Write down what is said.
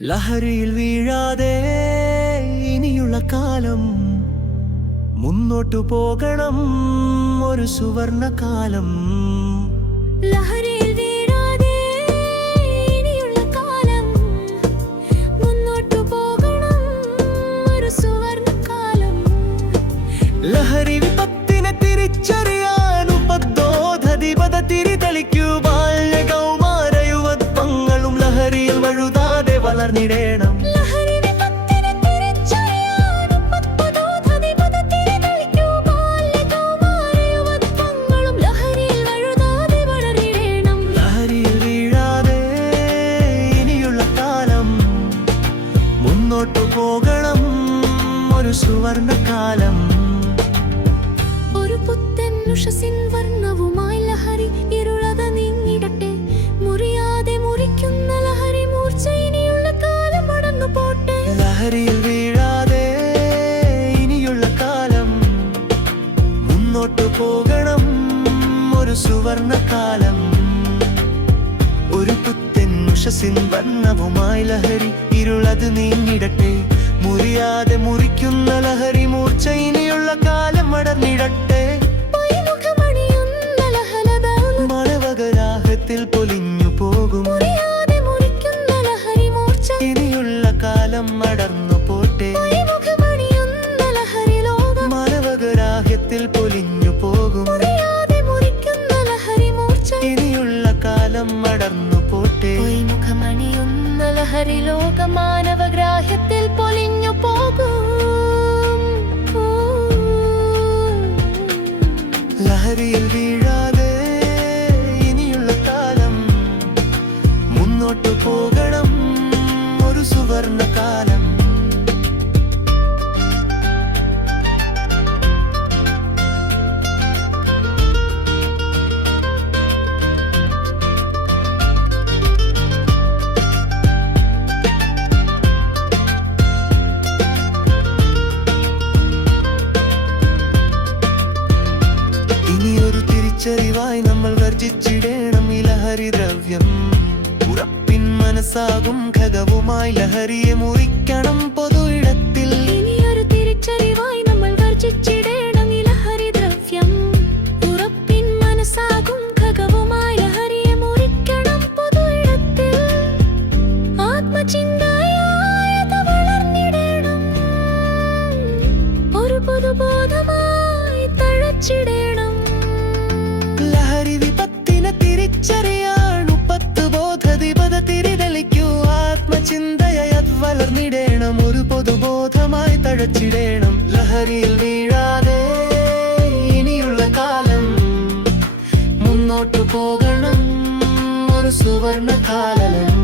ലഹരിയിൽ വീഴാതെ ഇനിയുള്ള കാലം മുന്നോട്ടു പോകണം, ഒരു സുവർണ കാലം. ലഹരിയിൽ വീഴാതെ ഇനിയുള്ള കാലം മുന്നോട്ടു പോകണം, ഒരു സുവർണ കാലം. ലഹരി വിപത്തിനെ തിരിച്ചറിയാൻ ഉപദ്ബോധതിപത തിരിതെളിക്കൂ. ബാല്യകൗമാര യുവത്വങ്ങളും ലഹരിയിൽ വഴുതാതെ വളർന്നിടേണം. ലഹരിയിൽ വീഴാതെ ഇനിയുള്ള കാലം മുന്നോട്ടു പോകണം, ഒരു സുവർണ കാലം. ഒരു പുത്തൻ ഉഷസിൻ വർണ്ണവുമായി ലഹരി ഇരുളത നീങ്ങിടട്ടെ. മുറിയാതെ മുറിക്കുന്ന ലഹരി മൂർച്ച ഇനിയുള്ള കാലം അടന്നു പോട്ടെ. ലഹരിയിൽ വീഴാതെ ഇനിയുള്ള കാലം മുന്നോട്ടു പോകണം, ഒരു സുവർണ കാലം. ഒരു പുത്തൻ ഉഷസിൻ വർണ്ണവുമായി ലഹരി ഇരുളത് നീങ്ങിടട്ടെ. മുറിയാതെ മുറിക്കുന്ന ലഹരി മൂർച്ച ഇനിയുള്ള കാലം അടർന്നിടട്ടെ. മണവകരാഹത്തിൽ പൊലിഞ്ഞു പോകും. ഇനിയുള്ള കാലം അടർന്നു പോട്ടെ. മണവകരാഹത്തിൽ പൊലിഞ്ഞു പോകും. ഇനിയുള്ള കാലം അടർന്നു പോട്ടെ. മുഖമണിയുന്ന ലഹരി ലോക മാനവഗ്രാഹ്യത്തിൽ പൊലിഞ്ഞു പോകും. ലഹരിയിൽ വീഴാതെ ഇനിയുള്ള കാലം മുന്നോട്ടു പോകണം, ഒരു സുവർണ കാലം. ഇനിയൊരു തിരിച്ചറിവായി നമ്മൾ വർജിച്ചിടേണം ഈ ലഹരി ദ്രവ്യം. ഉറപ്പിൻ മനസ്സാകും ഖഗവുമായി ലഹരിയെ മുറിക്കണം പൊതു ഇടത്തിൽ. ഇനിയൊരു തിരിച്ചറിവായി നമ്മൾ വർജിച്ചിടേണം ഈ ലഹരി ദ്രവ്യം. ഉറപ്പിൻ മനസ്സാകും ഖഗവുമായി ലഹരിയെ മുറിക്കണം പൊതു ഇടത്തിൽ. ആത്മചിന്തയായത് വളർന്നിടേണം, ഒരു പൊതുബോധമായി തഴച്ചിടേണം. ലഹരി വിപത്തിനെ തിരിച്ചറിയാൻ ഉപദ്ബോധതിപത തിരിതെളിക്കൂ. ആത്മചിന്തയത് വളർന്നിടേണം, ഒരു പൊതുബോധമായി തഴച്ചിടേണം. ലഹരിയിൽ വീഴാതെ ഇനിയുള്ള കാലം മുന്നോട്ടു പോകണം, ഒരു സുവർണ കാലം.